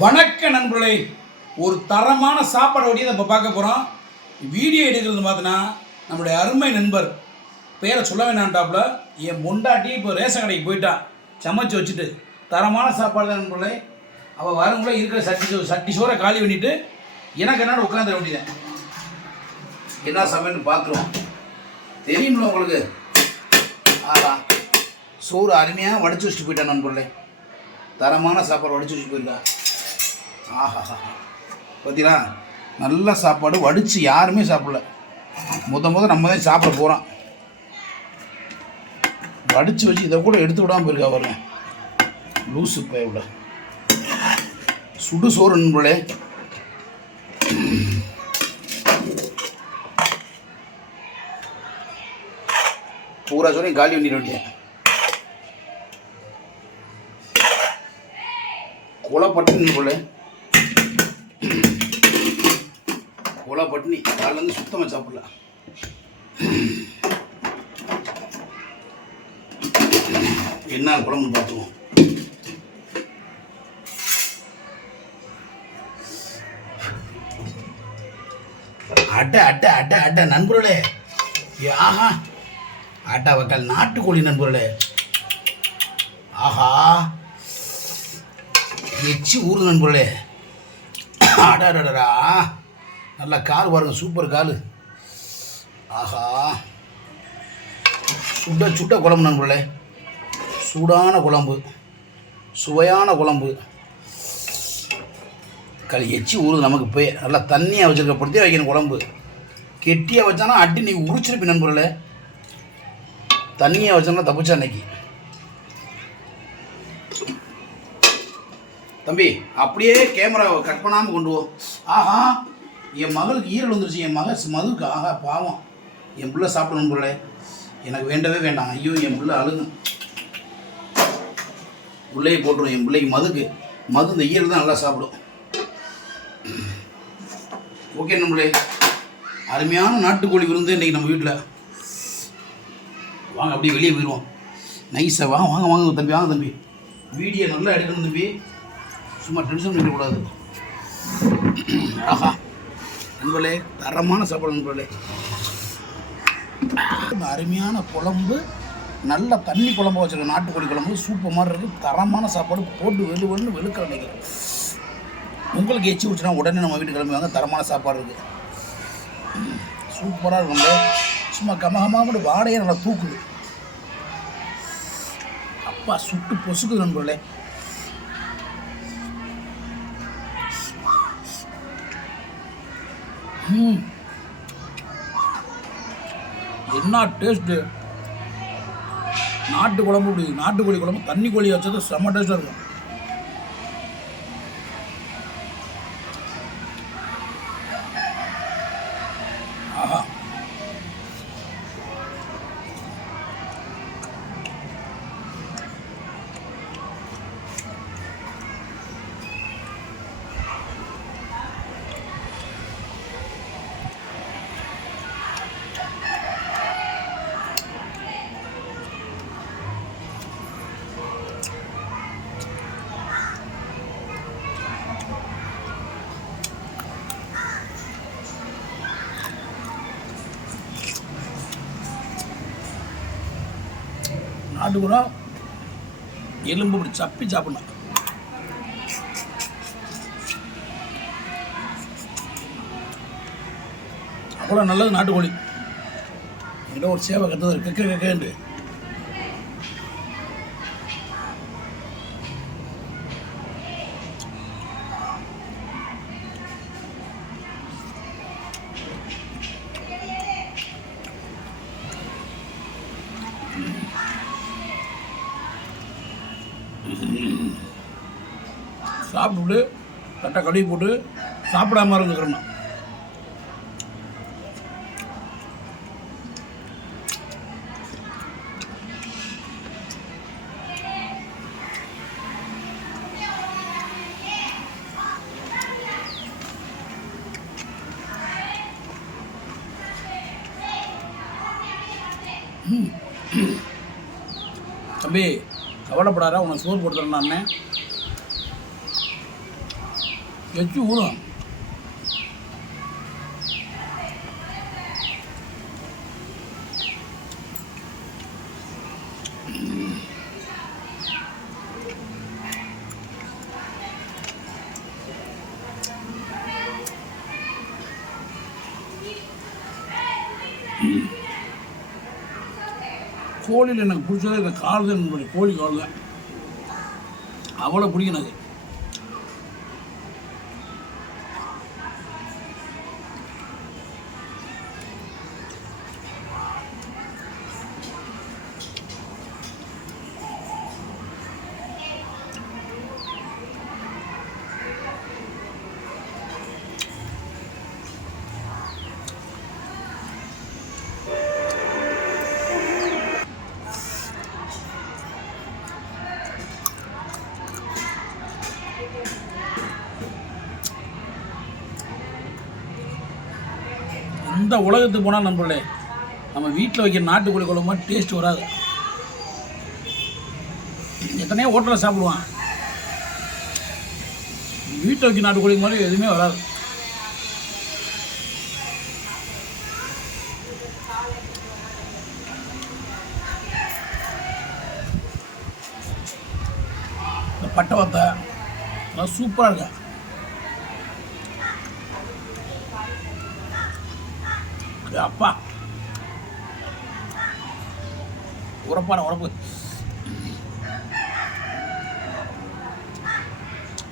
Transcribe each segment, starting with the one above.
வணக்க நண்பர்களே ஒரு தரமான சாப்பாடு வழியை நம்ம பார்க்க போகிறோம் வீடியோ எடுக்கிறது பார்த்தீங்கன்னா நம்மளுடைய அருமை நண்பர் பேரை சொல்ல வேணான்டாப்புல என் முண்டாட்டி இப்போ ரேஷன் கடைக்கு போயிட்டான் சமைச்சு வச்சுட்டு. தரமான சாப்பாடு தான் நண்பர்களே. அவள் வரவங்களே இருக்கிற சட்டி சோ- சட்டி சோறை காலி பண்ணிட்டு எனக்கு என்னோட உட்காந்துட வேண்டியதேன் என்ன சமையல்னு பார்த்துருவோம். தெரியுமில்ல உங்களுக்கு? ஆடா சோறு அருமையாக வடிச்சு வச்சுட்டு போயிட்டான் நண்பர்களே. தரமான சாப்பாடு வடிச்சு வச்சுட்டு போயிருக்கா. ஆஹா பார்த்தீங்களா நல்ல சாப்பாடு. வடித்து யாருமே சாப்பிடல. முத முத நம்ம தான் சாப்பிட போகிறோம் வடித்து வச்சு இதை கூட எடுத்து விடாமல் போயிருக்கா பாருங்க. லூசு பயவிட சுடு சோறு நண்பர்களே. பூரா சோறையும் காலி பண்ணிட வேண்டிய கொலைப்பட்டு நண்பர்களே. கொலை பட்டினி காலிலேருந்து சுத்தமாக சாப்பிடல. என்ன குழம்பு பார்த்துவோம் அட்டை அட்டை அட்டை அட்டை நண்பர்களே. ஆஹா. அட்டா வக்கால் நாட்டுக்கோழி நண்பர்களே. ஆஹா. எச்சி ஊர் நண்பர்களே. அடாடடா நல்லா கால் பாருங்கள் சூப்பர் கால். ஆஹா. சுட சுட்ட குழம்பு நண்பர்களே சூடான குழம்பு. சுவையான குழம்பு. களி எச்சி ஊறுது நமக்கு போய் நல்லா தண்ணியாக வச்சுருக்கப்படுத்தி வைக்கணும் குழம்பு. கெட்டியாக வச்சானா அடி நீ உரிச்சிருப்பி நண்பர்களே. தண்ணியாக வச்சோன்னா தப்பிச்சா அன்னைக்கு. தம்பி அப்படியே கேமரா கட் பண்ணாமல் கொண்டு போ. ஆஹா. என் மகளுக்கு ஈரல் வந்துருச்சு என் மகள் மதுக்கு ஆஹா பாவம். என் பிள்ளை சாப்பிடணும் பிள்ளை எனக்கு வேண்டவே வேண்டாம். ஐயோ என் பிள்ளை அழுகும். பிள்ளையை போட்டுரும் என் பிள்ளைக்கு மதுக்கு. மது இந்த ஈரல் தான் நல்லா சாப்பிடும். ஓகே நம்மளே அருமையான நாட்டுக்கோழி விருந்து இன்றைக்கி நம்ம வீட்டில். வாங்க அப்படியே வெளியே போயிடுவோம் நைஸாக வாங்க வாங்க வாங்க தம்பி வாங்க தம்பி. வீடியோ நல்லா எடுக்கணும் தம்பி. சும்மா டென்ஷன் பண்ணிடக்கூடாது. ஆஹா. நண்பர்களே தரமான சாப்பாடு நண்பர்களே. அருமையான குழம்பு நல்ல தண்ணி குழம்பு வச்சுருக்கோம் நாட்டுக்கோழி குழம்பு சூப்பர் மாதிரி இருக்குது தரமான சாப்பாடு போட்டு வெளு வெளுன்னு வெளுக்கிற நினைக்கிறேன் உங்களுக்கு எச்சி வச்சுனா உடனே நம்ம வீட்டு கிளம்பி வாங்க தரமான சாப்பாடு இருக்குது சூப்பராக இருக்கும் சும்மா கமகமாக கூட நல்லா தூக்குது. அப்பா சுட்டு பொசுக்குது நண்பர்களே. என்ன டேஸ்ட்டு நாட்டு குழம்பு இப்படி நாட்டுக்கோழி குழம்பு தண்ணி கோழி வச்சது செம்ம டேஸ்ட்டாக இருக்கும். நாட்டுக்குறா எலும்பு இப்படி சப்பி சாப்பிடணும். அவ்வளோ நல்லது நாட்டுக்கோழி. என்கிட்ட ஒரு சேவை கட்டுறது கக்க கக்கண்டு சாப்பிட்டுட்டு தட்டை கழுவி போட்டு சாப்பிடாம இருந்துக்கிறோம் தம்பி கவலைப்படாத உனக்கு சோறு கொடுத்துறேன் நான் எச்சு ஊறும் கோழியில் எனக்கு பிடிச்சது இந்த கால் தான் என்னுடைய கோழி கால் தான் அவ்வளோ பிடிக்கும் எனக்கு. உலகத்துக்கு போனால் நண்பர்களே நம்ம வீட்டில் வைக்கிற நாட்டுக்கோழி குழம்பு மாதிரி டேஸ்ட் வராது. எத்தனையோ ஹோட்டலில் சாப்பிடுவான். வீட்டில் வைக்கிற நாட்டுக்கோழி மாதிரி எதுவுமே வராது. இந்த பட்டை வத்தை நல்லா சூப்பராக இருக்கா? அப்பா. உரப்பான உரப்பு.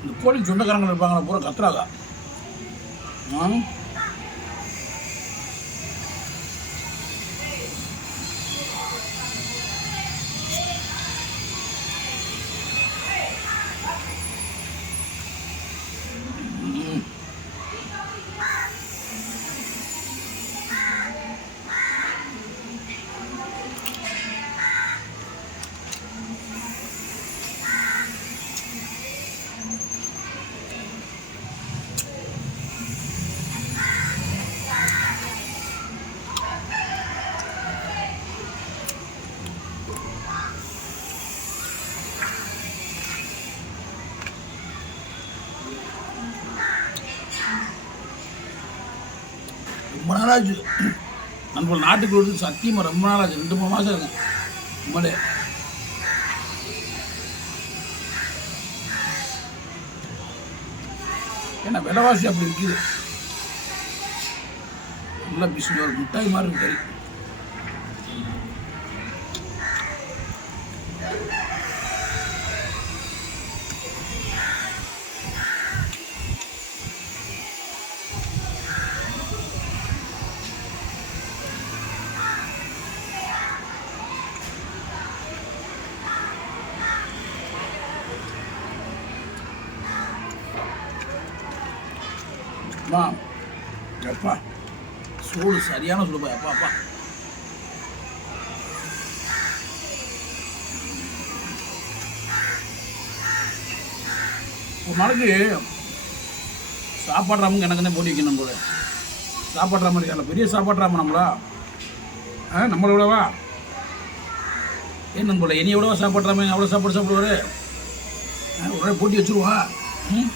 இந்த கோழி சொந்தக்காரங்க இருப்பாங்களா பூரா கத்துறாங்க. ஆ? ரொம்ப நாளாச்சு நண்பர் நாட்டுக்கு விடுத்து சத்தியமாக ரொம்ப நாளாச்சு ரெண்டு மூணு மாதம் இருக்கேன் உண்மையிலே ஏன்னா விலைவாசி அப்படி இருக்குது. நல்லா பிஸ்னஸ் ஒரு முட்டாய் மாதிரி இருக்கு. அம்மா எப்பா. சூடு சரியான சூடுப்பா அப்பா அப்பா. ஒரு நாளைக்கு சாப்பாடு ராமுக்கு எனக்குன்னே போட்டி வைக்கணும் போல. சாப்பாடு ராமன் இருக்கா பெரிய சாப்பாடு ராமன் நம்மளா? ஆ நம்மளை விடவா? என்ன போல இனி எவ்வளோவா சாப்பாடு ராம அவ்வளோ சாப்பாடு சாப்பிடுவாரு? ஆ, ஒரு போட்டி வச்சுருவா. ம்?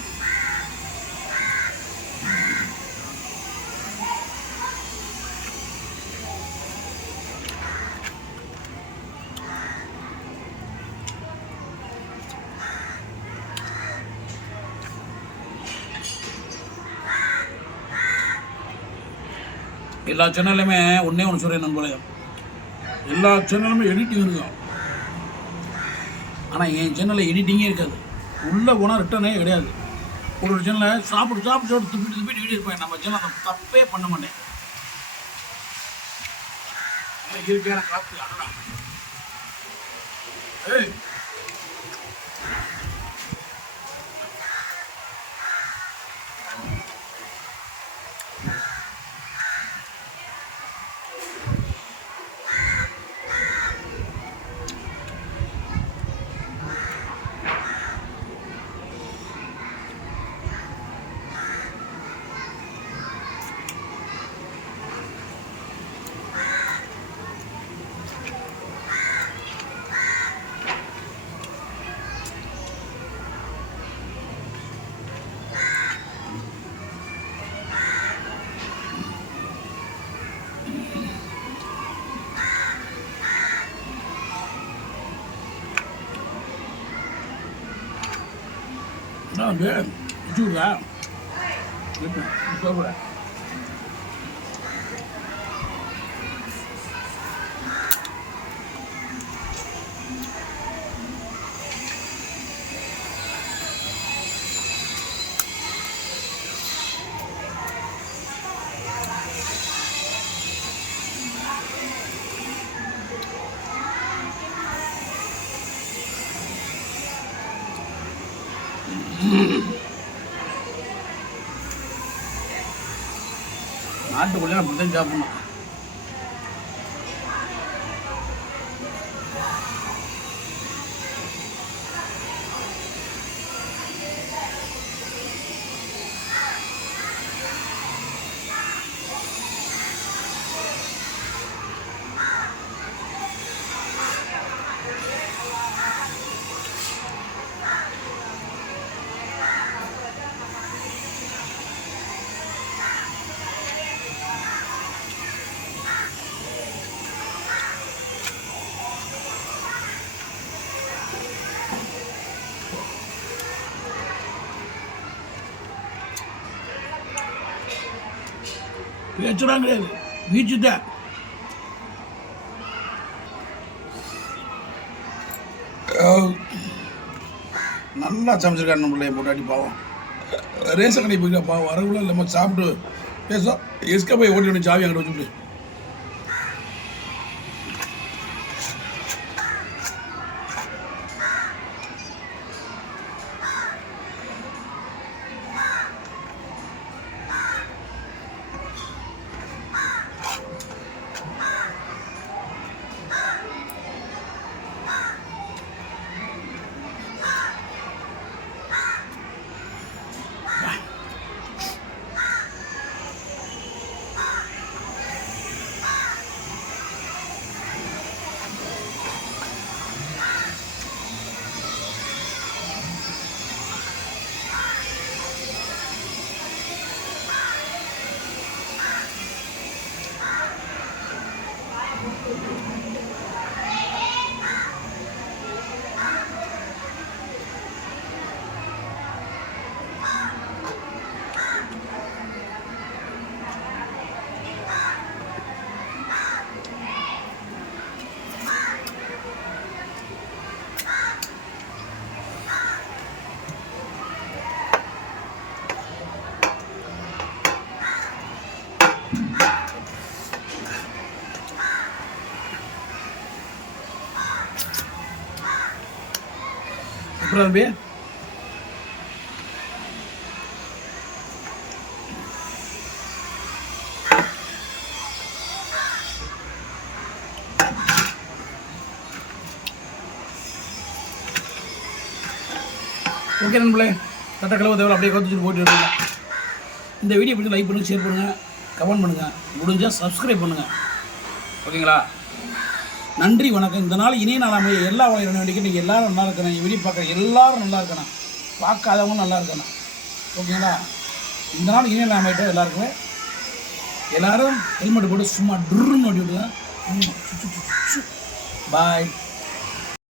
எல்லா சேனல்லையுமே ஒன்றே ஒன்று சொல்கிறேன் நண்பர்களே. எல்லா சேனலுமே எடிட்டிங் இருக்கும். ஆனால் என் சேனலில் எடிட்டிங்கே இருக்காது. உள்ளே போனால் ரிட்டனே கிடையாது. ஒரு ஒரு சேனலில் சாப்பிட்டு சாப்பிட்டு சாப்பிட்டு துப்பிட்டு துப்பிட்டு வீடியோ இருப்பேன் நம்ம சேனல் அதை தப்பே பண்ண மாட்டேன். இயற்கையான காற்று அடடா. ஏய் அதான் வந்து வச்சுருக்கா சொல்ல நாட்டுக்குள்ளே அப்படி தான் சாப்பிடணும் பேச்சுலாம் கிடையாது தான் நல்லா சமைச்சிருக்காரு பிள்ளைய போட்டாட்டி பாவம். ரேஷன் கடை போய்க்கா பாவம் வரவுல இல்லாமல் சாப்பிட்டு பேச எஸ்கே போய் ஓட்டி ஒன்று சாவி அங்கே வச்சுட்டு அப்புறம் தம்பி ஓகே நண்பர்களே தட்டை தேவை அப்படியே கவுத்துட்டு போட்டு இந்த வீடியோ பிடிச்சி லைக் பண்ணுங்கள் ஷேர் பண்ணுங்கள் கமெண்ட் பண்ணுங்கள் முடிஞ்சால் சப்ஸ்கிரைப் பண்ணுங்கள் ஓகேங்களா நன்றி வணக்கம். இந்த நாள் இனிய நாள் அமைய எல்லா வகையான வேண்டிக்கு நீங்கள் எல்லாரும் நல்லா இருக்கணும். வீடியோ பார்க்குற எல்லாரும் நல்லா இருக்கணும். பார்க்காதவங்களும் நல்லா இருக்கணும். ஓகேங்களா? இந்த நாள் இனிய நாள் அமையிட்ட எல்லாருக்குமே. எல்லாரும் ஹெல்மெட் போட்டு சும்மா டுருன்னு ஓட்டி விடுங்க பாய்